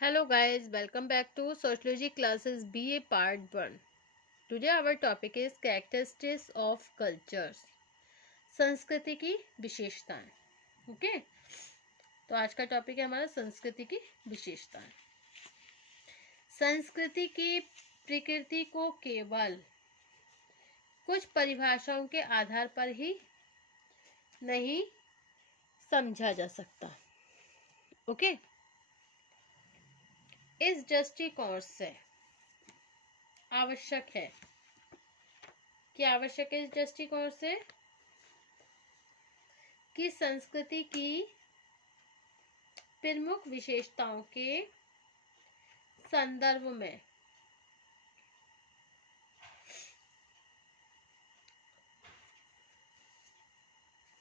Hello guys, welcome back to Sociology classes BA part 1. Today our topic is characteristics of cultures. संस्कृति की विशेषताएं. Okay तो आज का टॉपिक है हमारा संस्कृति की विशेषताएं. संस्कृति की प्रकृति को केवल कुछ परिभाषाओं के आधार पर ही नहीं समझा जा सकता. ओके इस दृष्टिकोण से आवश्यक है क्या आवश्यक है इस दृष्टिकोण से कि संस्कृति की प्रमुख विशेषताओं के संदर्भ में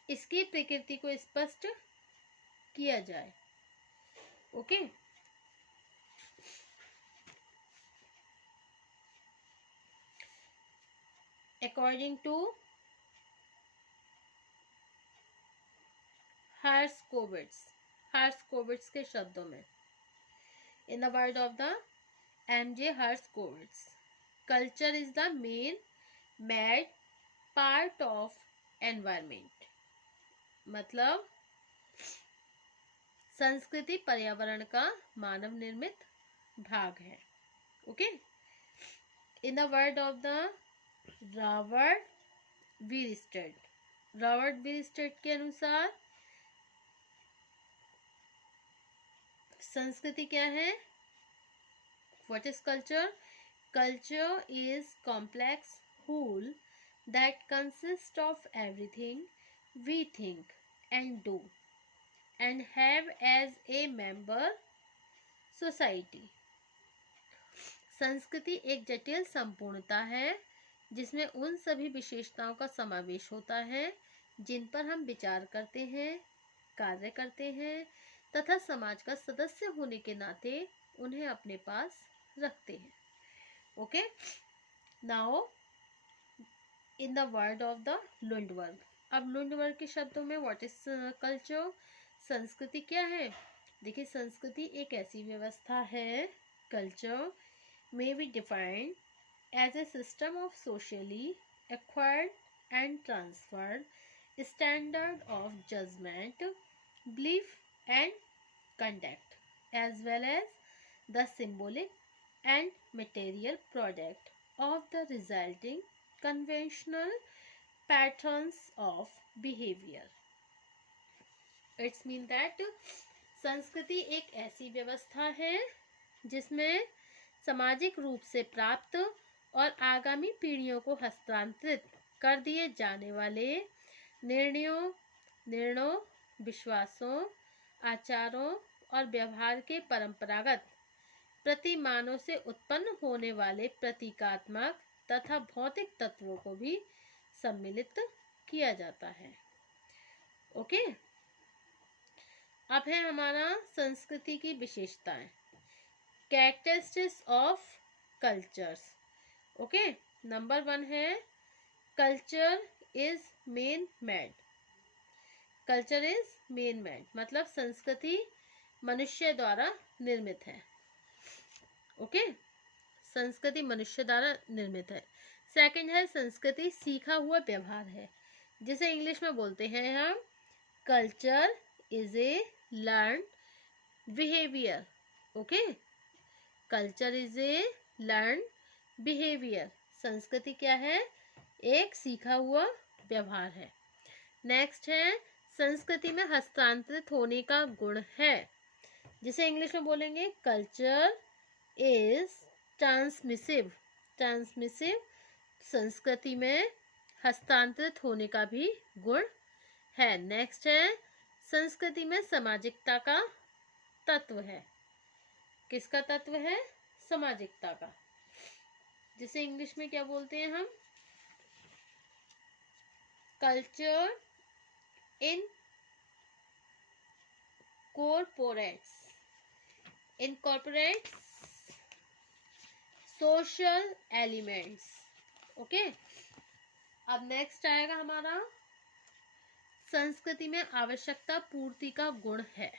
इसकी प्रकृति को स्पष्ट किया जाए. ओके according to हर्स्कोविट्ज के शब्दों में, in the word of the M.J. हर्स्कोविट्ज, culture is the main made part of environment. मतलब संस्कृति पर्यावरण का मानव निर्मित भाग है. Okay in the word of the Robert Bierstedt के अनुसार संस्कृति क्या है? What is culture? Culture is complex whole that consist of everything we think and do and have as a member society. संस्कृति एक जटिल संपूर्णता है जिसमें उन सभी विशेषताओं का समावेश होता है जिन पर हम विचार करते हैं, कार्य करते हैं तथा समाज का सदस्य होने के नाते उन्हें अपने पास रखते हैं. Okay now in the word of the Lundberg. अब लुंडबर्ग के शब्दों में व्हाट इज कल्चर, संस्कृति क्या है? देखिए संस्कृति एक ऐसी व्यवस्था है, culture may be defined as a system of socially acquired and transferred standard of judgment, belief and conduct, as well as the symbolic and material product of the resulting conventional patterns of behavior. It's mean that संस्कृति एक ऐसी व्यवस्था है जिसमें सामाजिक रूप से प्राप्त और आगामी पीढ़ियों को हस्तांतरित कर दिए जाने वाले निर्णयों, विश्वासों, आचारों और व्यवहार के परंपरागत प्रतिमानों से उत्पन्न होने वाले प्रतीकात्मक तथा भौतिक तत्वों को भी सम्मिलित किया जाता है. ओके अब है हमारा संस्कृति की विशेषताएं. Characteristics of cultures. Okay number 1 है culture is main made. Culture is main made मतलब संस्कृति मनुष्य द्वारा निर्मित है. ओके संस्कृति मनुष्य द्वारा निर्मित है. सेकंड है संस्कृति सीखा हुआ व्यवहार है, जिसे इंग्लिश में बोलते हैं हम culture is A learned behaviour. Okay culture is A learn behaviour. संस्कृति क्या है? एक सीखा हुआ व्यवहार है. नेक्स्ट है संस्कृति में हस्तांतरित होने का गुण है, जिसे इंग्लिश में बोलेंगे कल्चर इज ट्रांसमिसिव. संस्कृति में हस्तांतरित होने का भी गुण है. नेक्स्ट है संस्कृति में सामाजिकता का तत्व है. किसका तत्व है? सामाजिकता का, जिसे इंग्लिश में क्या बोलते हैं हम culture incorporates social elements. Okay अब नेक्स्ट आएगा हमारा संस्कृति में आवश्यकता पूर्ति का गुण है.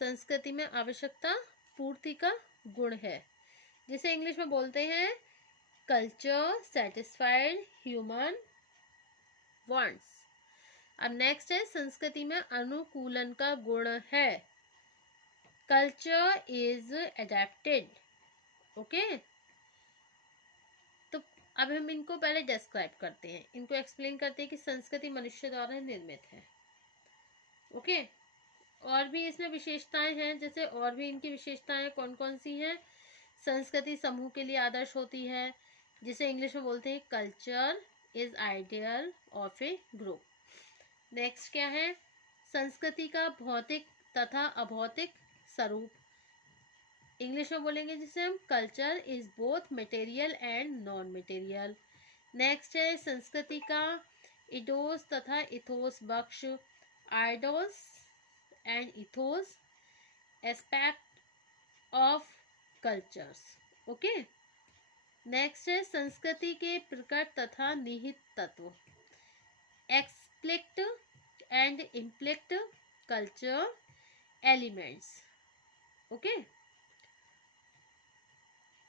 संस्कृति में आवश्यकता पूर्ति का गुण है, जिसे इंग्लिश में बोलते हैं कल्चर सेटिस्फाइड ह्यूमन वांट्स। अब नेक्स्ट है संस्कृति में अनुकूलन का गुण है, कल्चर इज एडेप्टेड। ओके, तो अब हम इनको पहले डिस्क्राइब करते हैं, इनको एक्सप्लेन करते हैं कि संस्कृति मनुष्य द्वारा निर्मित है। ओके, और भी इसमें विशेषताएं हैं, जैसे और भी इनकी विशेषताएं कौन कौन सी हैं। संस्कृति समूह के लिए आदर्श होती है, जिसे इंग्लिश में बोलते हैं culture is ideal of A group. Next क्या है, संस्कृति का भौतिक तथा अभौतिक स्वरूप, इंग्लिश में बोलेंगे जिसे हम culture is both material and non material. Next है संस्कृति का इडोस तथा इथोस बक्ष, eidos and ethos aspect of cultures. Okay, next है संस्कृति के प्रकट तथा निहित तत्व, explicit and implicit culture elements. Okay,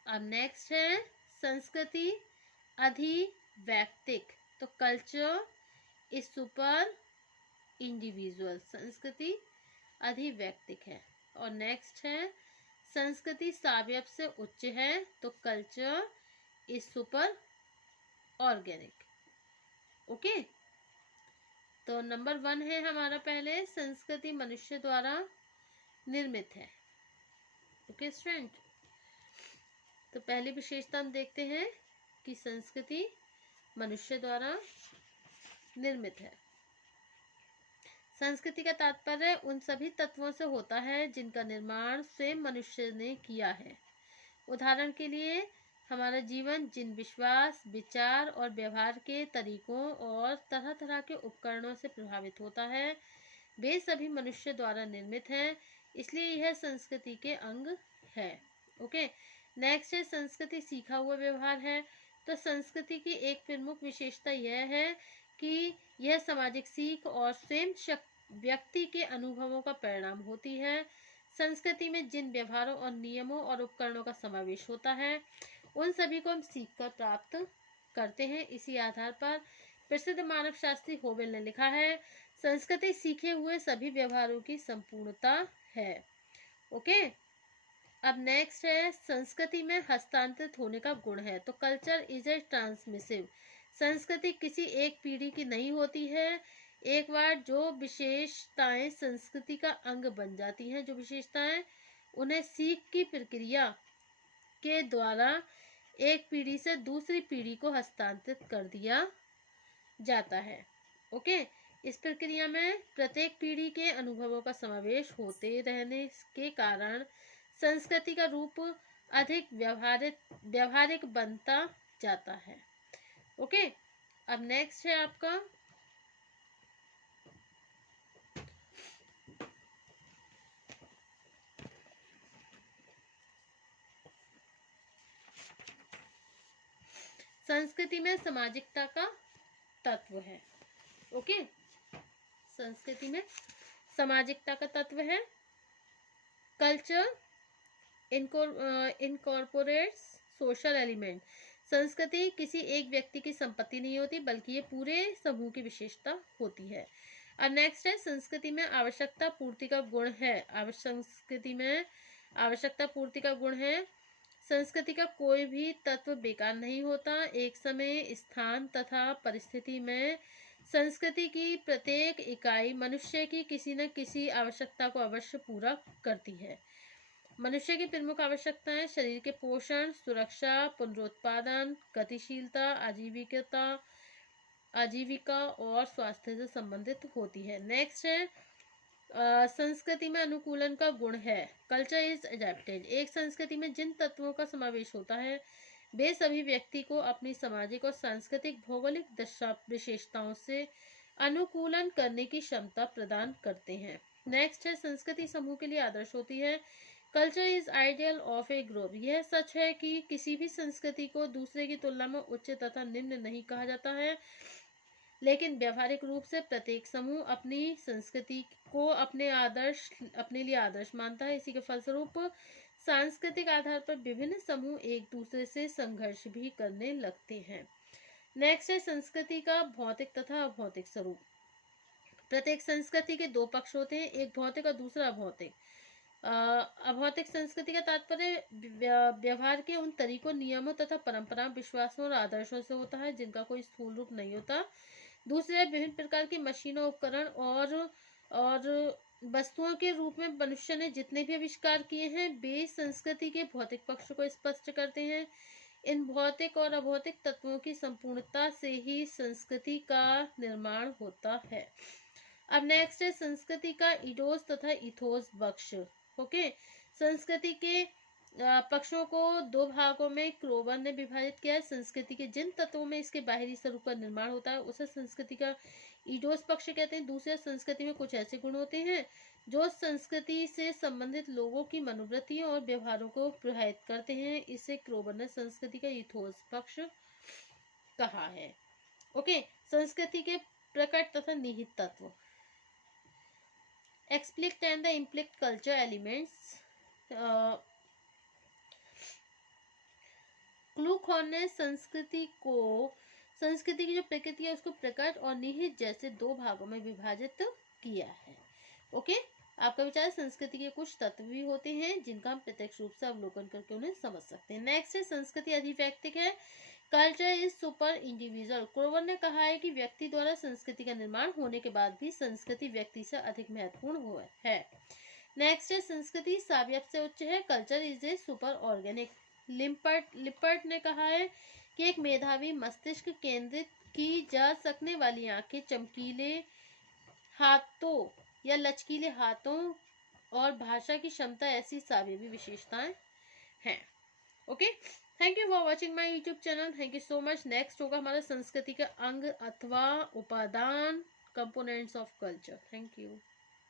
अब नेक्स्ट है संस्कृति अधिवैयक्तिक, तो कल्चर इज सुपर इंडिविजुअल, संस्कृति अधिवैयक्तिक है। और नेक्स्ट है संस्कृति सावयव से उच्च है, तो culture is super organic. Okay, तो नंबर 1 है हमारा पहले, संस्कृति मनुष्य द्वारा निर्मित है। ओके स्टूडेंट, तो पहली विशेषता हम देखते हैं कि संस्कृति मनुष्य द्वारा निर्मित है। संस्कृति का तात्पर्य उन सभी तत्वों से होता है जिनका निर्माण स्वयं मनुष्य ने किया है। उदाहरण के लिए हमारा जीवन जिन विश्वास, विचार और व्यवहार के तरीकों और तरह तरह के उपकरणों से प्रभावित होता है, वे सभी मनुष्य द्वारा निर्मित हैं, इसलिए यह संस्कृति के अंग है। ओके, नेक्स्ट है संस्कृति सीखा हुआ व्यवहार है। तो संस्कृति की एक प्रमुख विशेषता यह है कि यह सामाजिक सीख और स्वयं व्यक्ति के अनुभवों का परिणाम होती है। संस्कृति में जिन व्यवहारों और नियमों और उपकरणों का समावेश होता है, उन सभी को हम सीख कर प्राप्त करते हैं। इसी आधार पर प्रसिद्ध मानव शास्त्री होवेल ने लिखा है, संस्कृति सीखे हुए सभी व्यवहारों की संपूर्णता है। ओके, अब नेक्स्ट है संस्कृति में हस्तांतरित होने का गुण है। तो कल्चर इज ए ट्रांसमिसिव, संस्कृति किसी एक पीढ़ी की नहीं होती है। एक बार जो विशेषताएं संस्कृति का अंग बन जाती हैं, जो विशेषताएं, उन्हें सीख की प्रक्रिया के द्वारा एक पीढ़ी से दूसरी पीढ़ी को हस्तांतरित कर दिया जाता है। ओके, इस प्रक्रिया में प्रत्येक पीढ़ी के अनुभवों का समावेश होते रहने के कारण संस्कृति का रूप अधिक व्यवहारिक बनता जाता है। ओके, अब नेक्स्ट है आपका संस्कृति में सामाजिकता का तत्व है। ओके, संस्कृति में सामाजिकता का तत्व है। कल्चर इनकॉर्पोरेट्स सोशल एलिमेंट, संस्कृति किसी एक व्यक्ति की संपत्ति नहीं होती, बल्कि ये पूरे समूह की विशेषता होती है। अब नेक्स्ट है संस्कृति में आवश्यकता पूर्ति का गुण है। संस्कृति में आवश्यकता पूर्ति का गुण है। संस्कृति का कोई भी तत्व बेकार नहीं होता। एक समय, स्थान तथा परिस्थिति में संस्कृति की प्रत्येक इकाई मनुष्य की किसी न किसी आवश्यकता को अवश्य पूरा करती है। मनुष्य की प्रमुख आवश्यकताएं शरीर के पोषण, सुरक्षा, पुनरुत्पादन, गतिशीलता, आजीविका और स्वास्थ्य से संबंधित होती है। नेक्स्ट है संस्कृति में अनुकूलन का गुण है। कल्चर इज एडेप्टेड, एक संस्कृति में जिन तत्वों का समावेश होता है, वे सभी व्यक्ति को अपनी सामाजिक और सांस्कृतिक भौगोलिक विशेषताओं से अनुकूलन करने की क्षमता प्रदान करते हैं। नेक्स्ट है संस्कृति समूह के लिए आदर्श होती है। Culture is ideal of A group, यह सच है कि किसी भी संस्कृति को दूसरे की तुलना में उच्च तथा निम्न नहीं कहा जाता है। लेकिन व्यावहारिक रूप से प्रत्येक समूह अपनी संस्कृति को अपने लिए आदर्श मानता है। इसी के फलस्वरूप सांस्कृतिक आधार पर विभिन्न समूह एक दूसरे से संघर्ष भी करने लगते हैं। नेक्स्ट है संस्कृति का भौतिक तथा अभौतिक स्वरूप। प्रत्येक संस्कृति के दो पक्ष होते हैं, एक भौतिक और दूसरा अभौतिक। अभौतिक संस्कृति का तात्पर्य व्यवहार के उन तरीकों, नियमों तथा परंपराओं, विश्वासों और आदर्शों से होता है जिनका कोई स्थूल रूप नहीं होता। दूसरे विभिन्न प्रकार की मशीनों, उपकरण और वस्तुओं के रूप में मनुष्य ने जितने भी आविष्कार किए हैं वे संस्कृति के भौतिक पक्ष को स्पष्ट करते हैं। इन भौतिक और अभौतिक तत्वों की संपूर्णता से ही संस्कृति का निर्माण होता है। अब नेक्स्ट है संस्कृति का ईडोस तथा इथोस पक्ष। ओके, संस्कृति के पक्षों को दो भागों में क्रोबर ने विभाजित किया है। संस्कृति के जिन तत्वों में इसके बाहरी स्वरूप का निर्माण होता है उसे संस्कृति का ईडोस पक्ष कहते हैं। दूसरे, संस्कृति में कुछ ऐसे गुण होते हैं जो संस्कृति से संबंधित लोगों की मनोवृत्तियों और व्यवहारों को प्रभावित करते हैं। इसे क्रोबर ने संस्कृति का इथोस पक्ष कहा है। ओके, संस्कृति के प्रकट तथा निहित तत्व। Explicit and the implicit culture elements. Kluckhohn ने संस्कृति की जो प्रकृति है उसको प्रकट और निहित जैसे दो भागों में विभाजित किया है। ओके, आपका विचार, संस्कृति के कुछ तत्व भी होते हैं जिनका हम प्रत्यक्ष रूप से अवलोकन करके उन्हें समझ सकते हैं। नेक्स्ट है संस्कृति अधिवैयक्तिक है। Culture is super individual. Kroeber ने कहा है कि व्यक्ति द्वारा संस्कृति का निर्माण होने के बाद भी संस्कृति व्यक्ति से अधिक महत्वपूर्ण है। नेक्स्ट है संस्कृति सभ्यता से उच्च है। Culture is a super organic. Lippert ने कहा है कि एक मेधावी मस्तिष्क, केंद्रित की जा सकने वाली आंखें, चमकीले हाथों या लचकीले हाथों और भाषा की क्षमता ऐसी सावयवी विशेषताएं हैं। Okay, thank you for watching my YouTube channel. Thank you so much. Next होगा हमारा संस्कृति का अंग अथवा उपादान, components of culture. Thank you.